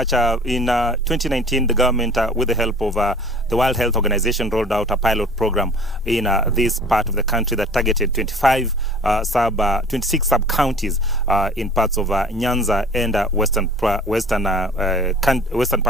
In 2019, the government, with the help of the World Health Organization, rolled out a pilot program in this part of the country that targeted 26 sub-counties in parts of Nyanza and western part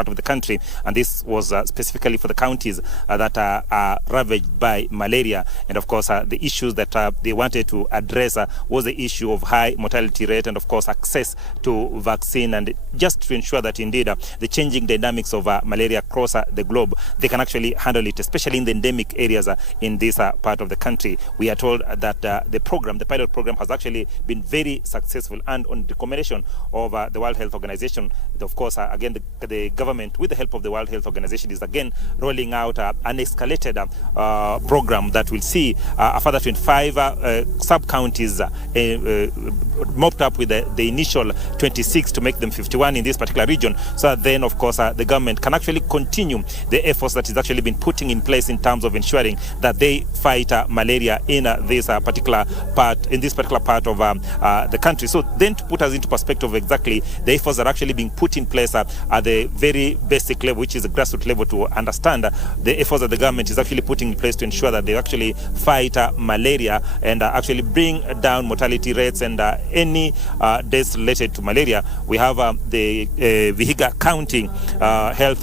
of the country. And this was specifically for the counties that are ravaged by malaria. And of course, the issues that they wanted to address was the issue of high mortality rate and of course access to vaccine, and just to ensure that indeed the changing dynamics of malaria across the globe, they can actually handle it, especially in the endemic areas in this part of the country. We are told that the pilot program has actually been very successful, and on the recommendation of the World Health Organization, of course, again, the government, with the help of the World Health Organization, is again rolling out an escalated program that will see a further 25 sub-counties mopped up with the initial 26 to make them 51 in this particular region. So then, of course, the government can actually continue the efforts that is actually been putting in place in terms of ensuring that they fight malaria in this particular part of the country. So then, to put us into perspective of exactly the efforts that are actually being put in place at the very basic level, which is the grassroots level, to understand the efforts that the government is actually putting in place to ensure that they actually fight malaria and actually bring down mortality rates and any deaths related to malaria. We have the Vihiga County Health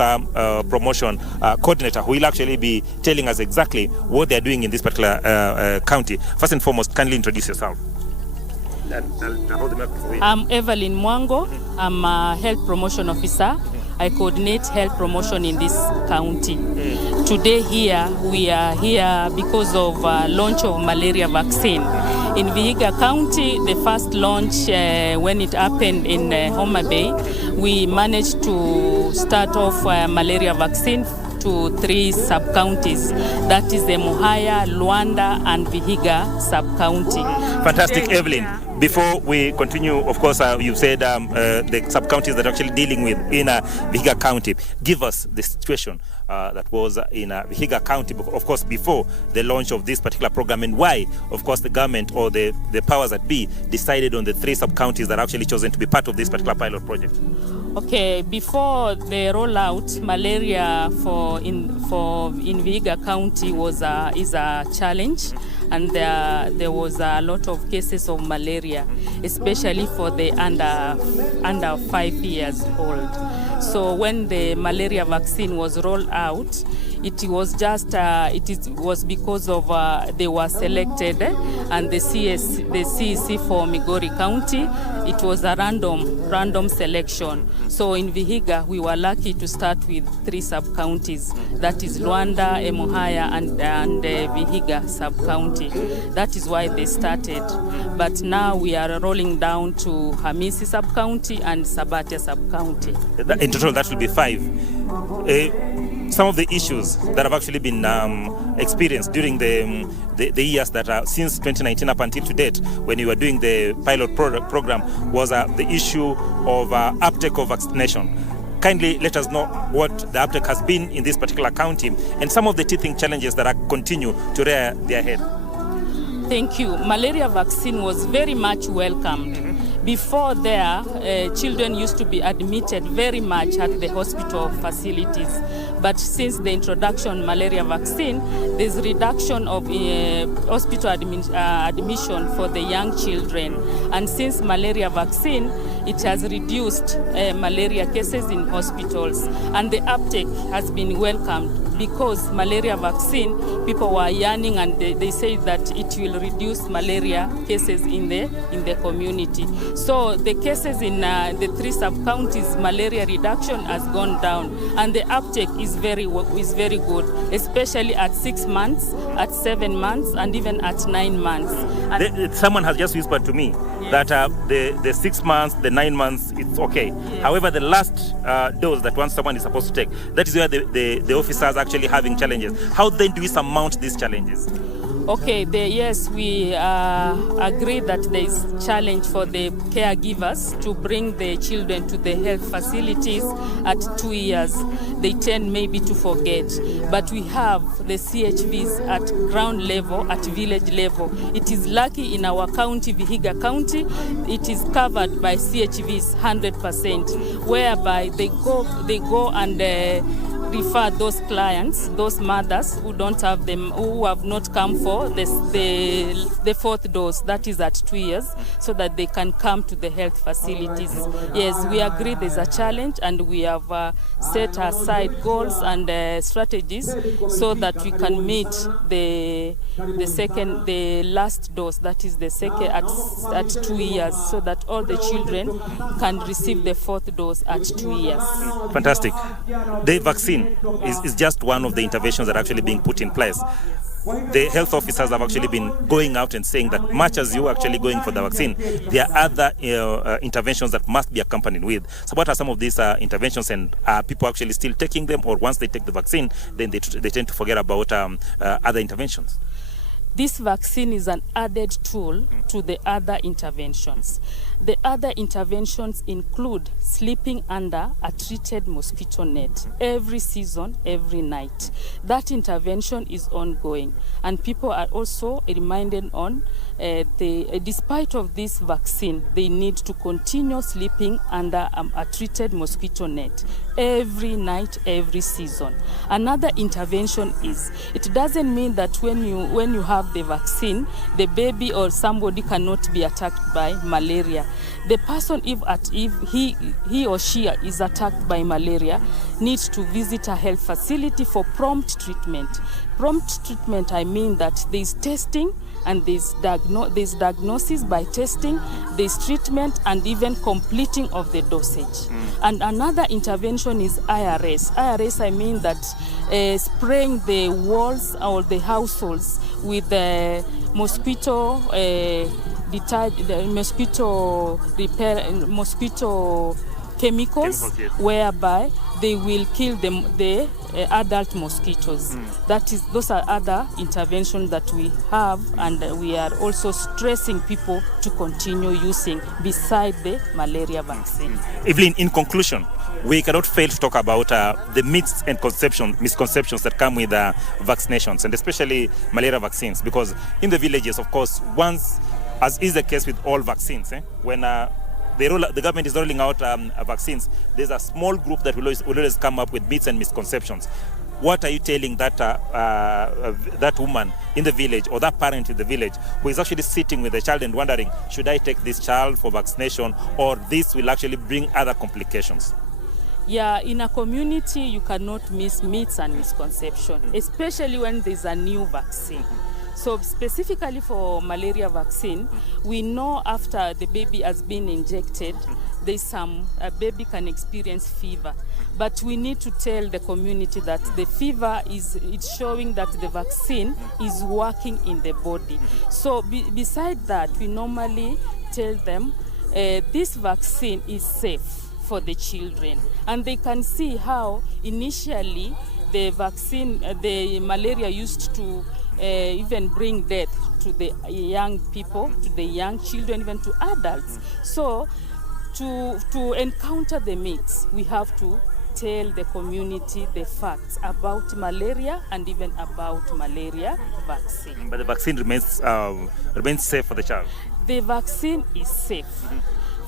Promotion Coordinator, who will actually be telling us exactly what they're doing in this particular county. First and foremost, kindly introduce yourself. I'll hold the microphone for you. I'm Evelyn Mwango. I'm a health promotion officer. I coordinate health promotion in this county. Today we are here because of launch of malaria vaccine. In Vihiga County, the first launch when it happened in Homa Bay, we managed to start off malaria vaccine to 3 sub-counties. That is the Muhaya, Luanda, and Vihiga sub-county. Fantastic, Evelyn. Before we continue, of course, you said the sub-counties that are actually dealing with in Vihiga County. Give us the situation that was in Vihiga County, of course, before the launch of this particular program, and why, of course, the government or the powers that be decided on the 3 sub-counties that are actually chosen to be part of this particular pilot project. Okay, before the rollout, malaria in Vihiga County is a challenge, and there was a lot of cases of malaria, especially for the under 5 years old. So when the malaria vaccine was rolled out, it was because of they were selected, and the CEC for Migori County, it was a random selection. So in Vihiga, we were lucky to start with 3 sub-counties. That is Luanda, Emuhaya, and Vihiga sub-county. That is why they started. But now we are rolling down to Hamisi sub-county and Sabatia sub-county. In total, that will be 5. Some of the issues that have actually been experienced during the years that are since 2019 up until to date, when you were doing the pilot program, was the issue of uptake of vaccination. Kindly let us know what the uptake has been in this particular county and some of the teething challenges that continue to rear their head. Thank you. Malaria vaccine was very much welcomed. Before there, children used to be admitted very much at the hospital facilities. But since the introduction of malaria vaccine, there's reduction of hospital admission for the young children. And since malaria vaccine, it has reduced malaria cases in hospitals. And the uptake has been welcomed because malaria vaccine, people were yearning, and they say that it will reduce malaria cases in the community. So the cases in the 3 sub-counties, malaria reduction has gone down, and the uptake is very good, especially at 6 months, at 7 months, and even at 9 months. Someone has just whispered to me that the 6 months, the 9 months, it's okay. Yes. However, the last dose that someone is supposed to take, that is where the officers are actually having challenges. How then do we surmount these challenges? Okay, yes, we agree that there is challenge for the caregivers to bring the children to the health facilities at 2 years. They tend maybe to forget, but we have the CHVs at ground level, at village level. It is lucky in our county, Vihiga County, it is covered by CHVs 100%, whereby they go and refer those clients, those mothers who don't have them, who have not come for the fourth dose, that is at 2 years, so that they can come to the health facilities. Yes, we agree there's a challenge, and we have set aside goals and strategies so that we can meet the last dose, that is the second at 2 years, so that all the children can receive the fourth dose at 2 years. Fantastic. The vaccine is just one of the interventions that are actually being put in place. The health officers have actually been going out and saying that much as you are actually going for the vaccine, there are other interventions that must be accompanied with. So what are some of these interventions, and are people actually still taking them, or once they take the vaccine, then they tend to forget about other interventions? This vaccine is an added tool to the other interventions. The other interventions include sleeping under a treated mosquito net every season, every night. That intervention is ongoing, and people are also reminded on despite of this vaccine, they need to continue sleeping under a treated mosquito net every night, every season. Another intervention is, it doesn't mean that when you have the vaccine, the baby or somebody cannot be attacked by malaria. The person, if he or she is attacked by malaria, needs to visit a health facility for prompt treatment. Prompt treatment, I mean that there is testing, and there's diagnosis by testing, there's treatment, and even completing of the dosage. And another intervention is IRS. IRS, I mean that spraying the walls or the households with the mosquito mosquito chemicals, yes, whereby they will kill the adult mosquitoes. Those are other interventions that we have, and we are also stressing people to continue using beside the malaria vaccine. Evelyn, in conclusion, we cannot fail to talk about the myths and misconceptions that come with vaccinations, and especially malaria vaccines, because in the villages, of course, once, as is the case with all vaccines, when the government is rolling out vaccines, there's a small group that will always come up with myths and misconceptions. What are you telling that woman in the village, or that parent in the village, who is actually sitting with the child and wondering, should I take this child for vaccination, or this will actually bring other complications? Yeah, in a community, you cannot miss myths and misconceptions, especially when there's a new vaccine. So specifically for malaria vaccine, we know after the baby has been injected, a baby can experience fever. But we need to tell the community that the fever it's showing that the vaccine is working in the body. So beside that, we normally tell them this vaccine is safe for the children. And they can see how initially the vaccine, the malaria used to even bring death to the young people, to the young children, even to adults. So to encounter the myths, we have to tell the community the facts about malaria and even about malaria vaccine. But the vaccine remains safe for the child? The vaccine is safe.